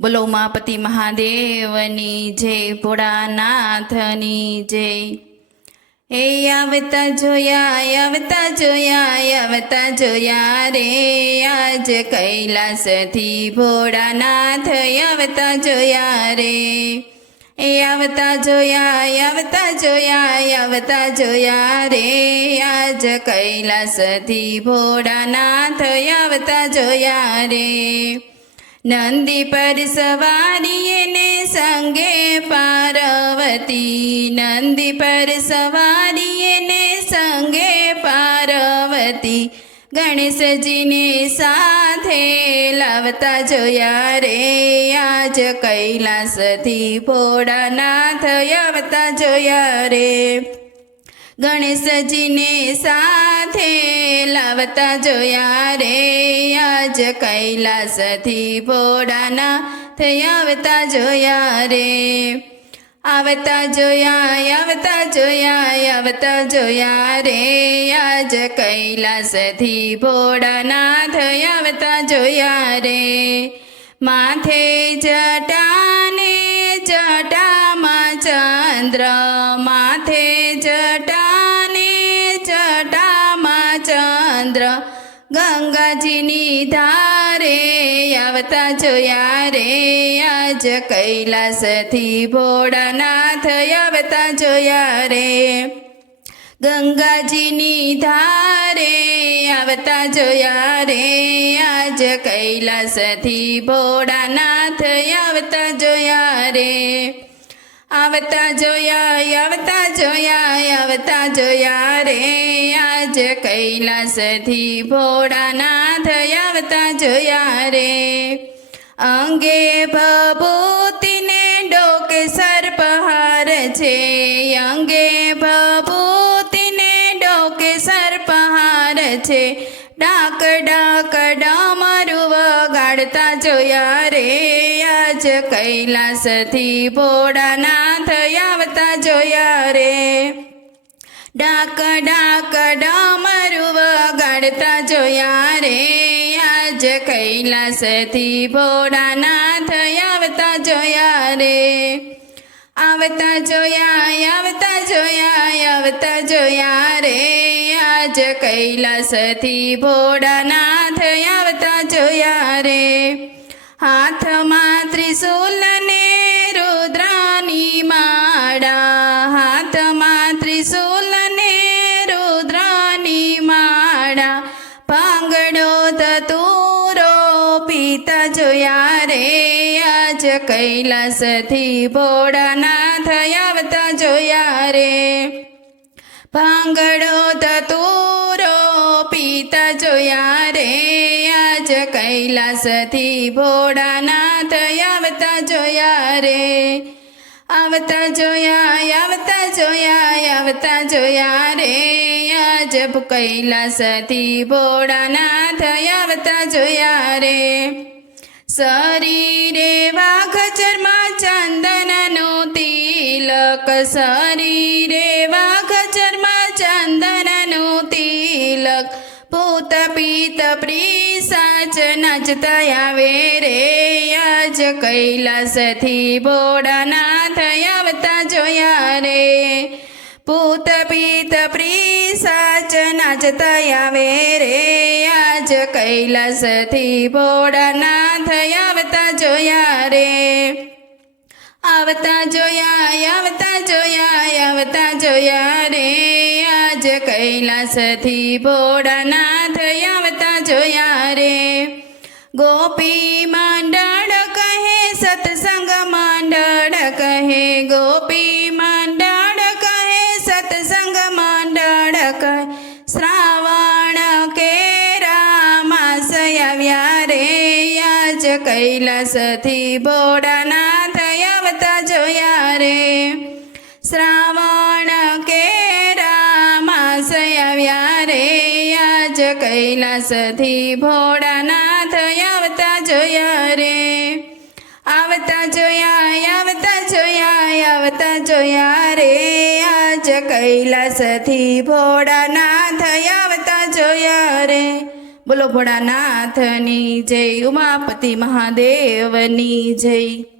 બોલો ઉમાપતિ મહાદેવની જય, ભોળાનાથની જય। એ આવતા જોયા આવતા જોયા આવતા જોયા રે, આજ કૈલાસથી ભોળાનાથ આવતા જોયા રે। એ આવતા જોયા આવતા જોયા આવતા જોયા રે, આજ કૈલાસથી ભોળાનાથ આવતા જોયા રે। નંદી પર સવારીએ ને સંગે પાર્વતી, નંદી પર સવારીએ ને સંગે પાર્વતી, ગણેશજીને સાથે લાવતા જોયા રે, આજ કૈલાસથી ભોળાનાથ આવતા જોયા રે। ગણેશજીને સાથે લાવતા જોયા રે, આજ કૈલાસથી ભોળાનાથ આવતા જોયા રે। આવતા જોયા આવતા જોયા આવતા જોયા રે, આજ કૈલાસથી ભોળાનાથ આવતા જોયા રે। માથે જટાને જટામાં ચંદ્ર, માથે જટાને જટામાં ચંદ્ર, ગંગાજીની ધારે આવતા જોયા રે, આજ કૈલાસથી ભોળાનાથ આવતા જોયા રે। ગંગાજીની ધારે આવતા જોયા રે, આજ કૈલાસથી ભોળાનાથ આવતા જોયા રે। આવતા જોયા આવતા જોયા આવતા જોયા રે, આજ કૈલાસથી ભોળાનાથ આવતા જોયા રે। અંગે ભભૂતિને ડોકે સર્પહાર છે, અંગે ભભૂતિને ડોકે સર્પહાર છે, ડાક ડાક ડમરું વગાડતા જોયા રે, આજ કૈલાસથી ભોળાનાથ આવતા જોયા રે। ડાક ડાક ડમરું વગાડતા જોયા રે, આજ કૈલાસથી ભોળાનાથ આવતા જોયા રે। આવતા જોયા આવતા જોયા આવતા જોયા રે, આજ કૈલાસથી ભોળાનાથ આવતા જોયા રે। હાથમાં ત્રિશૂલ ને રુદ્રની માળા, હાથમાં ત્રિશૂલ ને રુદ્રની માળા, ભાંગડો ધતૂરો પીતા જોયા રે, આજ કૈલાસથી ભોળાનાથ આવતા જોયા રે। ભાંગડો ધતૂરો પીતા જોયા રે, આજ કૈલાસથી ભોળાનાથ આવતા જોયા રે। આવતા જોયા આવતા જોયા આવતા જોયા રે, આજ કૈલાસથી ભોળાનાથ આવતા જોયા રે। શરીરે વાઘ ચર્મા ચંદનનું તિલક, શરીરે વાઘ ચર્મા ચંદનનું તિલક, ભૂત પિત્ત પિશાચ નાચતા આવે રે, આજ કૈલાસથી ભોળાનાથ આવતા જોયા રે। ભૂત પિત્ત પિશાચ નાચતા આવે રે, આજ કૈલાસથી ભોળાનાથ આવતા જોયા રે। આવતા જોયા આવતા જોયા આવતા જોયા રે, આજ કૈલાસથી ભોળાનાથ આવતા જોયા રે। ગોપી મંડળ કહે સત્સંગ મંડળ કહે, ગોપી મંડળ કહે સત્સંગ મંડળ કહે, શ્રાવણ કેરા માસ આવ્યા રે, આજ કૈલાસથી ભોળાનાથ આવતા જોયા રે। શ્રાવણ કેરા માસ આવ્યા રે, આજ કૈલાસથી ભોળાનાથ આવતા જોયા રે। આવતા જોયા આવતા જોયા આવતા જોયા રે, આજ કૈલાસથી ભોળાનાથ આવતા જોયા રે। બોલો ભોળાનાથની જય, ઉમાપતિ મહાદેવની જય.